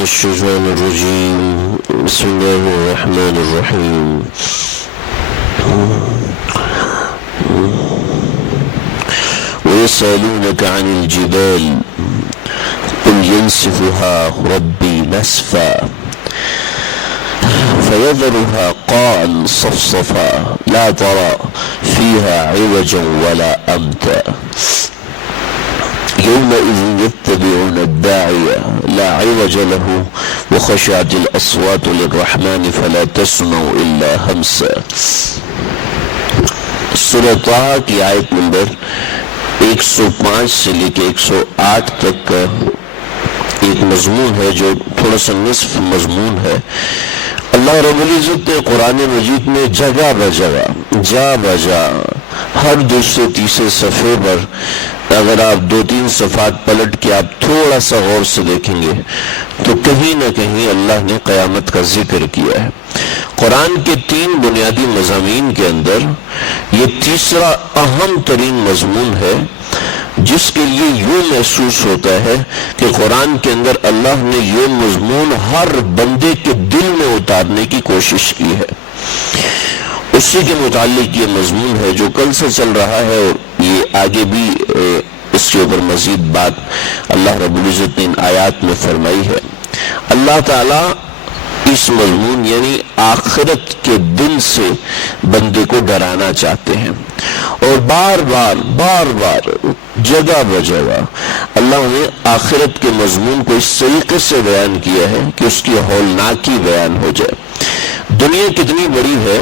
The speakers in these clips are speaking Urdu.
من الشيطان الرجيم. بسم الله الرحمن الرحيم. ويسألونك عن الجبال قل ينسفها ربي نسفا فيذرها قاعا صفصفا لا ترى فيها عوجا ولا أمتا يومئذ يتبعون الداعي لا عوج له وخشعت الأصوات للرحمن فلا تسمع إلا همسا. سورہ طٰہٰ کی آیت نمبر 105 سے لے کے 108 تک کا ایک مضمون ہے جو تھوڑا سا نصف مضمون ہے. اللہ رب العزت نے قرآن مجید میں جگہ بجگہ جا بجا ہر دوسرے تیسرے صفحے پر اگر آپ 2-3 صفحات پلٹ کے آپ تھوڑا سا غور سے دیکھیں گے تو کہیں نہ کہیں اللہ نے قیامت کا ذکر کیا ہے. قرآن کے 3 بنیادی مضامین کے اندر یہ تیسرا اہم ترین مضمون ہے جس کے لیے یوں محسوس ہوتا ہے کہ قرآن کے اندر اللہ نے یہ مضمون ہر بندے کے دل میں اتارنے کی کوشش کی ہے. اسی کے متعلق یہ مضمون ہے جو کل سے چل رہا ہے اور یہ آگے بھی اس کے اوپر مزید بات اللہ رب العزت نے ان آیات میں فرمائی ہے. اللہ تعالی اس مضمون یعنی آخرت کے دن سے بندے کو ڈرانا چاہتے ہیں اور بار بار جگہ بجگہ اللہ نے آخرت کے مضمون کو اس طریقے سے بیان کیا ہے کہ اس کی ہولناکی بیان ہو جائے. دنیا کتنی بڑی ہے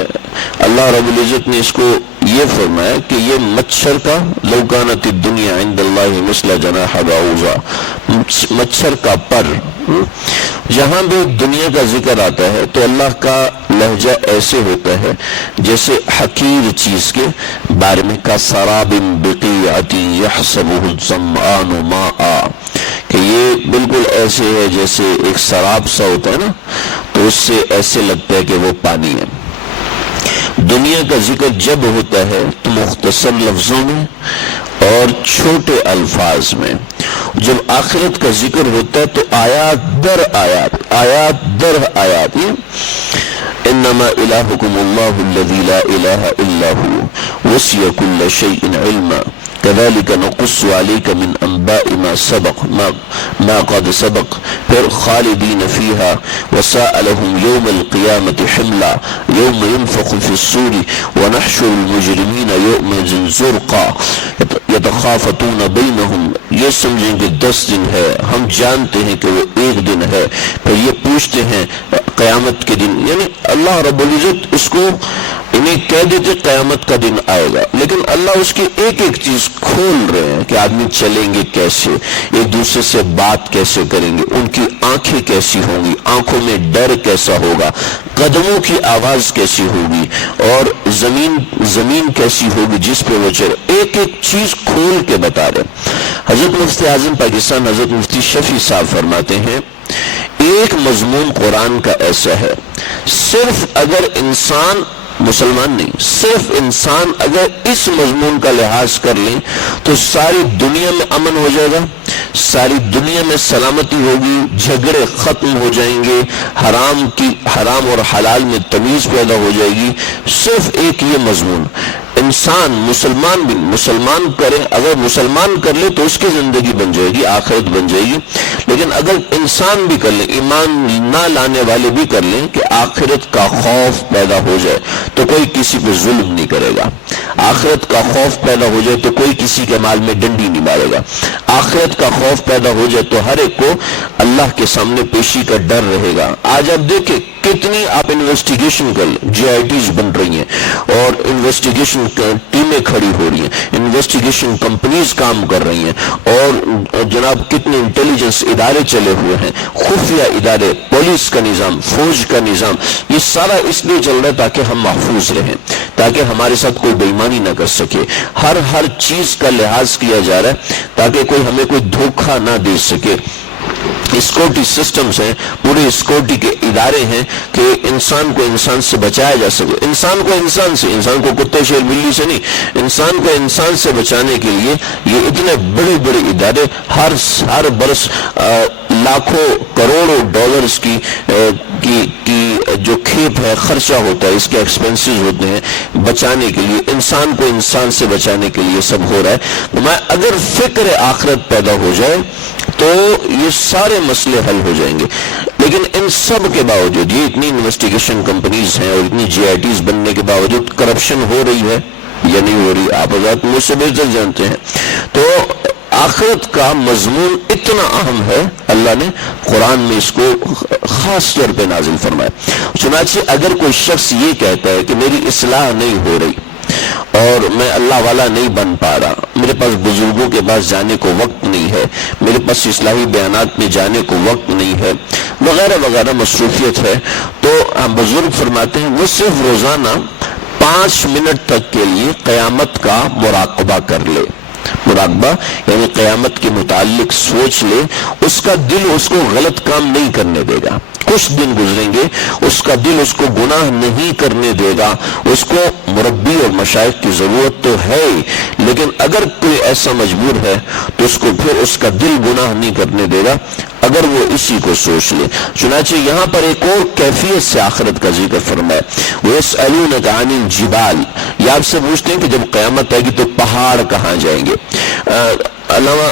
اللہ رب العزت نے اس کو یہ فرمایا کہ یہ مچھر کا لو کانت الدنیا عند اللہ مثل جناح بعوضہ، مچھر کا پر. جہاں بھی دنیا کا ذکر آتا ہے تو اللہ کا لہجہ ایسے ہوتا ہے جیسے حقیر چیز کے بارے میں کا سراب بقیعۃ یحسبہ الظمآن ماء، کہ یہ بالکل ایسے ہے جیسے ایک سراب سا ہوتا ہے نا، تو اس سے ایسے لگتا ہے کہ وہ پانی ہے. دنیا کا ذکر جب ہوتا ہے تو مختصر لفظوں میں اور چھوٹے الفاظ میں، جب آخرت کا ذکر ہوتا ہے تو آیات در آیات انما الہکم اللہ الذی لا الہ الا هو وسع کل شیء علما كذلك نقص عليك من انباء ما قد سبق پھر خالدین فیہا وساء لهم یوم القیامة حملا یوم ينفخ في الصور ونحشر المجرمین یومئذ زرقا یتخافتون بینہم، یہ سمجھیں کہ 10 دن ہے، ہم جانتے ہیں کہ وہ 1 دن ہے. پھر یہ پوچھتے ہیں قیامت کے دن، یعنی اللہ رب العزت اس کو انہیں کہہ دیتے قیامت کا دن آئے گا، لیکن اللہ اس کی ایک ایک چیز کھول رہے ہیں کہ آدمی چلیں گے کیسے، ایک دوسرے سے بات کیسے کریں گے، ان کی آنکھیں کیسی ہوں گی، آنکھوں میں ڈر کیسا ہوگا، قدموں کی آواز کیسی ہوگی اور زمین کیسی ہوگی جس پہ وہ چلے، ایک ایک چیز کھول کے بتا رہے. حضرت مفتی اعظم پاکستان حضرت مفتی شفیع صاحب فرماتے ہیں ایک مضمون قرآن کا ایسا ہے، صرف اگر انسان، مسلمان نہیں، صرف انسان اگر اس مضمون کا لحاظ کر لیں تو ساری دنیا میں امن ہو جائے گا، ساری دنیا میں سلامتی ہوگی، جھگڑے ختم ہو جائیں گے، حرام اور حلال میں تمیز پیدا ہو جائے گی. صرف ایک یہ مضمون انسان مسلمان بھی مسلمان کرے، اگر مسلمان کر لے تو اس کی زندگی بن جائے گی، آخرت بن جائے گی. لیکن اگر انسان بھی کر لیں، ایمان نہ لانے والے بھی کر لیں کہ آخرت کا خوف پیدا ہو جائے تو کوئی کسی پہ ظلم نہیں کرے گا، آخرت کا خوف پیدا ہو جائے تو کوئی کسی کے مال میں ڈنڈی نہیں مارے گا، آخرت کا خوف پیدا ہو جائے تو ہر ایک کو اللہ کے سامنے پیشی کا ڈر رہے گا. آج آپ دیکھیں کتنی آپ انویسٹیگیشن کر لیں، جی آئی ٹیز بن رہی ہیں اور انویسٹیگیشن ٹیمیں کھڑی ہو رہی ہیں، انویسٹیگیشن کمپنیز کام کر رہی ہیں اور جناب کتنے انٹیلیجنس ادارے چلے ہوئے ہیں، خفیہ ادارے، پولیس کا نظام، فوج کا نظام، یہ سارا اس لیے چل رہا ہے تاکہ ہم محفوظ رہیں، تاکہ ہمارے ساتھ کوئی بے ایمانی نہ کر سکے. ہر چیز کا لحاظ کیا جا رہا ہے تاکہ ہمیں کوئی دھوکہ نہ دے سکے. سیکورٹی سسٹمز ہیں، پورے سیکورٹی کے ادارے ہیں کہ انسان کو انسان سے بچایا جا سکے، انسان کو انسان سے، انسان کو کتے شیر بلی سے نہیں، انسان کو انسان سے بچانے کے لیے یہ اتنے بڑے بڑے ادارے ہر برس لاکھوں کروڑوں ڈالرز کی جو کھیپ ہے، خرچہ ہوتا ہے، اس کے ایکسپنسز ہوتے ہیں بچانے کے لیے، انسان کو انسان سے بچانے کے لیے سب ہو رہا ہے۔ تو میں اگر فکر آخرت پیدا ہو جائے تو یہ سارے مسئلے حل ہو جائیں گے۔ لیکن ان سب کے باوجود، یہ اتنی انویسٹیگیشن کمپنیز ہیں اور اتنی جی آئی ٹیز بننے کے باوجود کرپشن ہو رہی ہے یا نہیں ہو رہی، آپ حضرات مجھ سے بہتر جانتے ہیں۔ تو آخرت کا مضمون اتنا اہم ہے، اللہ نے قرآن میں اس کو خاص طور پہ نازل فرمایا۔ چنانچہ اگر کوئی شخص یہ کہتا ہے کہ میری اصلاح نہیں ہو رہی اور میں اللہ والا نہیں بن پا رہا، میرے پاس بزرگوں کے پاس جانے کو وقت نہیں ہے، میرے پاس اصلاحی بیانات میں جانے کو وقت نہیں ہے، وغیرہ وغیرہ مصروفیت ہے، تو ہم بزرگ فرماتے ہیں وہ صرف روزانہ 5 منٹ تک کے لیے قیامت کا مراقبہ کر لے۔ مراقبہ یعنی قیامت کے متعلق سوچ لے، اس کا دل اس کو غلط کام نہیں کرنے دے گا۔ کچھ دن گزریں گے، اس کا دل اس کو گناہ نہیں کرنے دے گا۔ اس کو مربی اور مشائخ کی ضرورت تو ہے، لیکن اگر کوئی ایسا مجبور ہے تو اس کو پھر اس کا دل گناہ نہیں کرنے دے گا اگر وہ اسی کو سوچ لے۔ چنانچہ یہاں پر ایک اور کیفیت سے آخرت کا ذکر فرمایا، وَيَسْأَلُونَكَ عَنِ الْجِبَالِ، یہ آپ سے پوچھتے ہیں کہ جب قیامت آئے گی تو پہاڑ کہاں جائیں گے۔ علامہ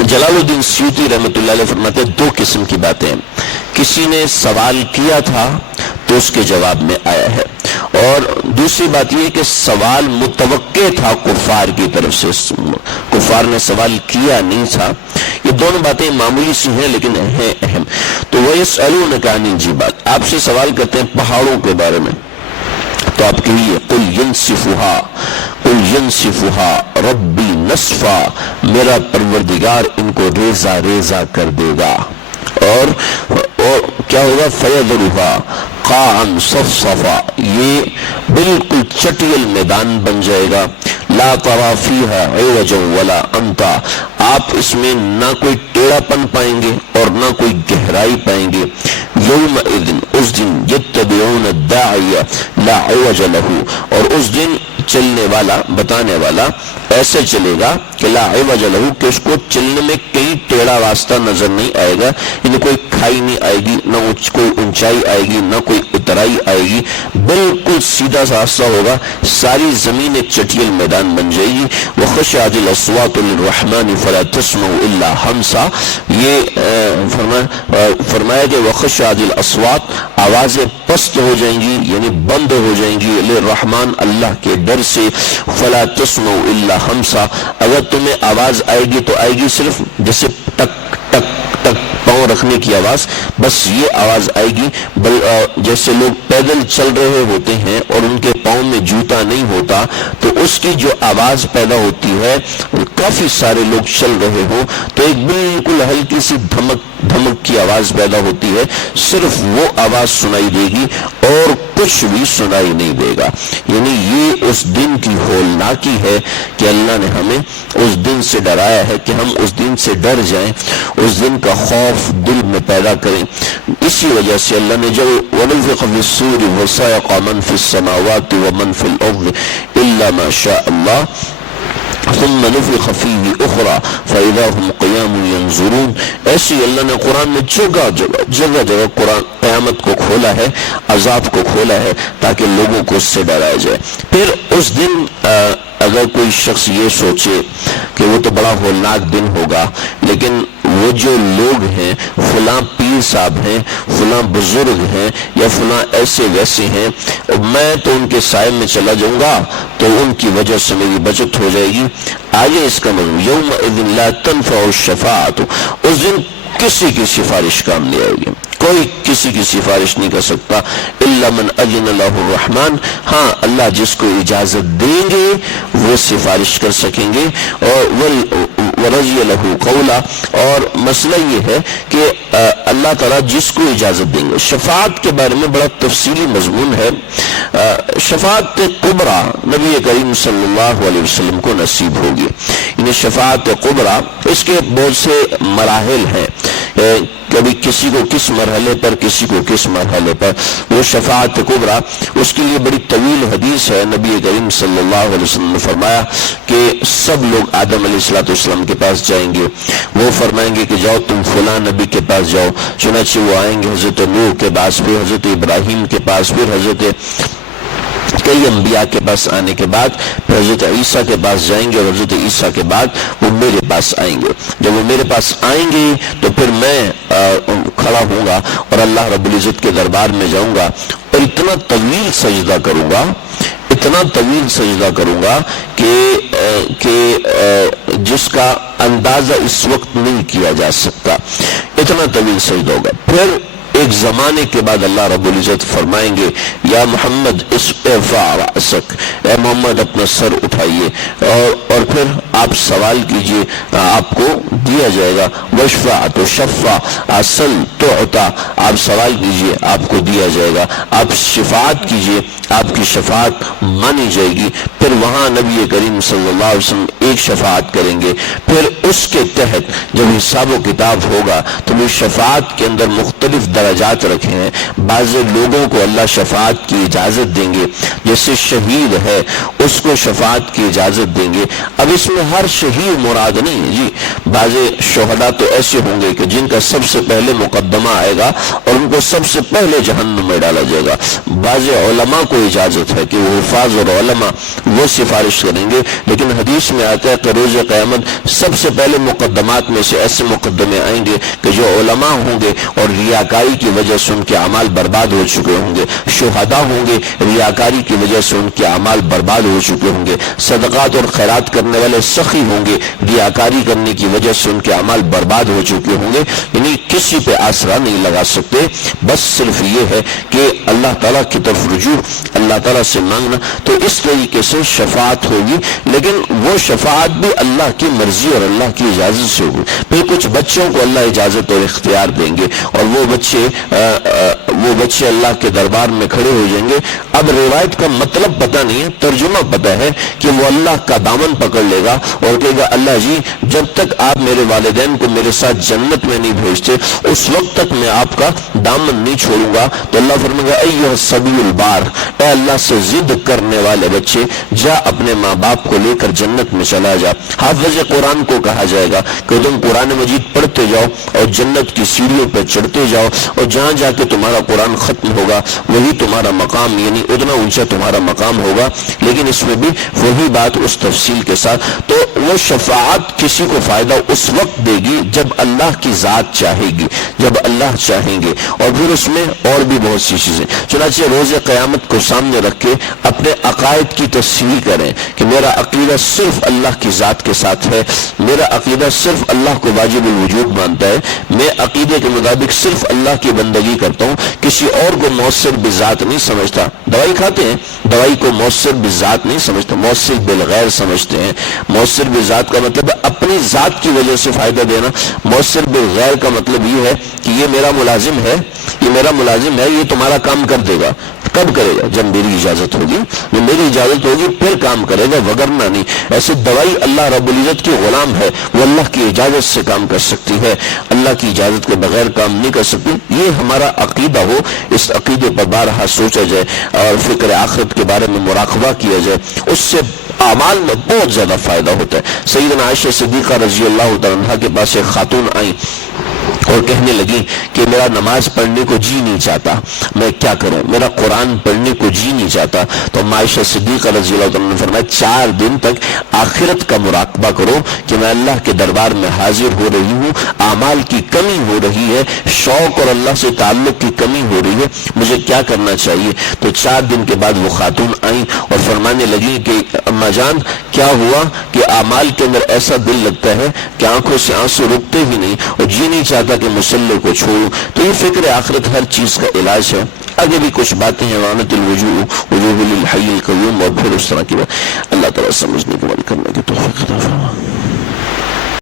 جلال الدین سیوطی رحمۃ اللہ علیہ فرماتے ہیں 2 قسم کی باتیں ہیں، کسی نے سوال کیا تھا تو اس کے جواب میں آیا ہے، اور دوسری بات یہ کہ سوال متوقع تھا کفار کی طرف سے، کفار نے سوال کیا نہیں تھا۔ یہ دونوں باتیں معمولی سی ہیں لیکن ہیں اہم۔ تو وَيَسْأَلُونَكَ عَنِ الْجِبَالِ، آپ سے سوال کرتے ہیں پہاڑوں کے بارے میں، تو آپ کہیے قُلْ يَنْسِفُهَا رَبِّي نَسْفًا، میرا پروردگار ان کو ریزہ ریزہ کر دے گا، اور کیا ہوگا، فَيَذَرُهَا قَاعًا صَفْصَفًا، یہ بالکل چٹیل میدان بن جائے گا، لا ترى فيها عوجا ولا امتا، آپ اس میں نہ کوئی ٹیڑھا پن پائیں گے اور نہ کوئی گہرائی پائیں گے۔ یومئذ، اس دن، یتبعون الداعی لا عوج له، اور اس دن چلنے والا، بتانے والا ایسے چلے گا کہ لا عوج له، کہ اس کو چلنے میں کہیں ٹیڑھا راستہ نظر نہیں آئے گا، یعنی کوئی کھائی نہیں آئے گی، نہ کوئی اونچائی آئے گی، نہ کوئی اترائی آئے گی، بالکل سیدھا راستہ ہوگا، ساری زمین ایک چٹیل میدان بن جائے گی۔ وخشعت الاصوات للرحمن فلا تسمع الا همسا، یہ فرمایا کہ وخشعت الاصوات، آوازیں پست ہو جائیں گی یعنی بند ہو جائیں گی، للرحمن، اللہ کے ڈر سے، فلا تسمع الا همسا، اگر تمہیں آواز آئے گی تو آئے گی صرف جیسے ٹک ٹک ٹک پاؤں رکھنے کی آواز، بس یہ آواز آئے گی، جیسے لوگ پیدل چل رہے ہوتے ہیں اور ان کے پاؤں میں جوتا نہیں ہوتا تو اس کی جو آواز پیدا ہوتی ہے، کافی سارے لوگ چل رہے ہوں تو ایک بالکل ہلکی سی دھمک کی آواز پیدا ہوتی ہے، صرف وہ آواز سنائی دے گی اور کچھ بھی سنائی نہیں دے گا۔ یعنی یہ اس دن کی ہولناکی ہے کہ اللہ نے ہمیں اس دن سے ڈرایا ہے کہ ہم اس دن سے ڈر جائیں، اس دن کا خوف دل میں پیدا کریں۔ اسی وجہ سے اللہ نے جب وَنُفِخَ فِي الصُّورِ وَصَعِقَ مَنْ فِي السَّمَاوَاتِ وَمَنْ فِي الْأَرْضِ إِلَّا مَا شَاءَ اللَّهُ ثم نفخ فيه اخرى فاذا هم قيام ينظرون، ایسی اللہ نے قرآن میں جگہ قرآن قیامت کو کھولا ہے، عذاب کو کھولا ہے تاکہ لوگوں کو اس سے ڈرایا جائے۔ پھر اس دن اگر کوئی شخص یہ سوچے کہ وہ تو بڑا ہولناک دن ہوگا، لیکن وہ جو لوگ ہیں، فلاں پیر صاحب ہیں، فلاں بزرگ ہیں، یا فلاں ایسے ویسے ہیں، میں تو ان کے سائے میں چلا جاؤں گا تو ان کی وجہ سے میری بچت ہو جائے گی۔ آگے اس کا مضمون یومئذ لا تنفع الشفاعۃ، اس دن کسی کی سفارش کام نہیں آئے گی، کوئی کسی کی سفارش نہیں کر سکتا، الا من اذن له الرحمن، ہاں اللہ جس کو اجازت دیں گے وہ سفارش کر سکیں گے، اور ورضی له قولا، اور مسئلہ یہ ہے کہ اللہ تعالیٰ جس کو اجازت دیں گے۔ شفاعت کے بارے میں بڑا تفصیلی مضمون ہے۔ شفاعت کبریٰ نبی کریم صلی اللہ علیہ وسلم کو نصیب ہوگی، یعنی شفاعت کبریٰ، اس کے بہت سے مراحل ہیں، کبھی کسی کو کس مرحلے پر، کسی کو کس مرحلے پر. وہ شفاعت کبریٰ، اس کے لیے بڑی طویل حدیث ہے. نبی کریم صلی اللہ علیہ وسلم نے فرمایا کہ سب لوگ آدم علیہ السلام کے پاس جائیں گے. وہ فرمائیں گے کہ جاؤ تم فلاں نبی کے پاس جاؤ. چنانچہ وہ آئیں گے حضرت نوح کے پاس، پھر حضرت ابراہیم کے پاس، پھر حضرت کئی انبیاء کے پاس آنے کے بعد پھر حضرت عیسیٰ کے پاس جائیں گے، اور حضرت عیسیٰ کے بعد وہ میرے پاس آئیں گے. جب وہ میرے پاس آئیں گے تو پھر میں کھڑا ہوں گا اور اللہ رب العزت کے دربار میں جاؤں گا اور اتنا طویل سجدہ کروں گا، اتنا طویل سجدہ کروں گا کہ جس کا اندازہ اس وقت نہیں کیا جا سکتا. اتنا طویل سجدہ ہوگا. پھر ایک زمانے کے بعد اللہ رب العزت فرمائیں گے یا محمد ارفع رأسک، اے محمد اپنا سر اٹھائیے، اور پھر آپ سوال کیجئے، آپ کو دیا جائے گا. وشفع تشفع، سل تعطى، آپ سوال کیجئے آپ کو دیا جائے گا. آپ شفاعت کیجئے آپ کی شفاعت مانی جائے گی. پھر وہاں نبی کریم صلی اللہ علیہ وسلم ایک شفاعت کریں گے. پھر اس کے تحت جب حساب و کتاب ہوگا تو وہ شفاعت کے اندر مختلف درجات رکھے ہیں. بعض لوگوں کو اللہ شفاعت کی اجازت دیں گے، جیسے شہید ہے اس کو شفاعت کی اجازت دیں گے. اب اس میں ہر شہید مراد نہیں ہے جی. بعض شہداء تو ایسے ہوں گے کہ جن کا سب سے پہلے مقدمہ آئے گا اور ان کو سب سے پہلے جہنم میں ڈالا جائے گا. بعض علماء کو اجازت ہے کہ وہ حفاظ اور علماء وہ سفارش کریں گے، لیکن حدیث میں آتا ہے کہ روز قیامت سب سے پہلے مقدمات میں سے ایسے مقدمے آئیں گے کہ جو علماء ہوں گے اور ریاکاری کی وجہ سے ان کے اعمال برباد ہو چکے ہوں گے. شہداء ہوں گے، ریاکاری کی وجہ سے ان کے اعمال برباد ہو چکے ہوں گے. صدقات اور خیرات کرنے والے سخی ہوں گے، ریاکاری کرنے کی وجہ سے ان کے اعمال برباد ہو چکے ہوں گے. یعنی کسی پہ آسرا نہیں لگا سکتے، بس صرف یہ ہے کہ اللہ تعالیٰ کی طرف رجوع، اللہ تعالیٰ سے مانگنا. تو اس طریقے سے شفاعت ہوگی، لیکن وہ شفاعت بھی اللہ کی مرضی اور اللہ کی اجازت سے ہوگی. پھر کچھ بچوں کو اللہ اجازت اور اختیار دیں گے اور وہ بچے اللہ کے دربار میں کھڑے ہو جائیں گے. اب روایت کا مطلب پتہ نہیں ہے، ترجمہ پتہ ہے کہ وہ اللہ کا دامن پکڑ لے گا اور کہے گا اللہ جی جب تک آپ میرے والدین کو میرے ساتھ جنت میں نہیں بھیجتے اس وقت تک میں آپ کا دامن نہیں چھوڑوں گا. تو اللہ فرمائے گا ایھا الصبی البار، اے اللہ سے ضد کرنے والے بچے، جا اپنے ماں باپ کو لے کر جنت میں چلا جا. حافظ قرآن کو کہا جائے گا کہ تم قرآن مجید پڑھتے جاؤ اور جنت کی سیڑھیوں پہ چڑھتے جاؤ، اور جہاں جا کے تمہارا قرآن ختم ہوگا وہی تمہارا مقام، یعنی اتنا اونچا تمہارا مقام ہوگا. لیکن اس میں بھی وہی بات اس تفصیل کے ساتھ. تو وہ شفاعت کسی کو فائدہ اس وقت دے گی جب اللہ کی ذات چاہے گی، جب اللہ چاہیں گے. اور پھر اس میں اور بھی بہت سی چیزیں. چنانچہ روز قیامت کو سامنے رکھ کے اپنے عقائد کی تصحیح کریں کہ میرا عقیدہ صرف اللہ کی ذات کے ساتھ ہے، میرا عقیدہ صرف اللہ کو واجب الوجود مانتا ہے، میں عقیدے کے مطابق صرف اللہ کی بندگی کرتا ہوں، کسی اور کو مؤثر بذات نہیں سمجھتا. دوائی کھاتے ہیں، دوائی کو مؤثر بذات نہیں سمجھتا، مؤثر بالغیر سمجھتے ہیں. مؤثر بذات کا مطلب اپنی ذات کی وجہ سے فائدہ دینا. مؤثر بالغیر کا مطلب یہ ہے کہ یہ میرا ملازم ہے، یہ میرا ملازم ہے، یہ تمہارا کام کر دے گا. کب کرے گا؟ جب میری اجازت ہوگی. جب میری اجازت ہوگی پھر کام کرے گا، وگرنہ نہیں. ایسے دوائی اللہ رب العزت کی غلام ہے، وہ اللہ کی اجازت سے کام کر سکتی ہے، اللہ کی اجازت کے بغیر کام نہیں کر سکتی. یہ ہمارا عقیدہ ہو، اس عقیدے پر بارہا سوچا جائے اور فکر آخرت کے بارے میں مراقبہ کیا جائے، اس سے اعمال میں بہت زیادہ فائدہ ہوتا ہے. سیدنا عائشہ صدیقہ رضی اللہ تعالیٰ عنہا کے پاس ایک خاتون آئی اور کہنے لگی کہ میرا نماز پڑھنے کو جی نہیں چاہتا، میں کیا کروں، میرا قرآن پڑھنے کو جی نہیں چاہتا. تو عائشہ صدیقہ رضی اللہ عنہا نے فرمایا 4 دن تک آخرت کا مراقبہ کرو کہ میں اللہ کے دربار میں حاضر ہو رہی ہوں، اعمال کی کمی ہو رہی ہے، شوق اور اللہ سے تعلق کی کمی ہو رہی ہے، مجھے کیا کرنا چاہیے. تو 4 دن کے بعد وہ خاتون آئیں اور فرمانے لگی کہ اما جان کیا ہوا کہ اعمال کے اندر ایسا دل لگتا ہے کہ آنکھوں سے آنسو رکتے ہی نہیں اور جی نہیں چاہتا کہ مصلی کو چھوڑوں. تو یہ فکر آخرت ہر چیز کا علاج ہے. آگے بھی کچھ باتیں ہیں، وعنت الوجوہ وجوہ للحی القیوم، اور پھر اس طرح کی بات. اللہ تعالیٰ سمجھنے کے بعد کرنے کی توفیق عطا فرمائے.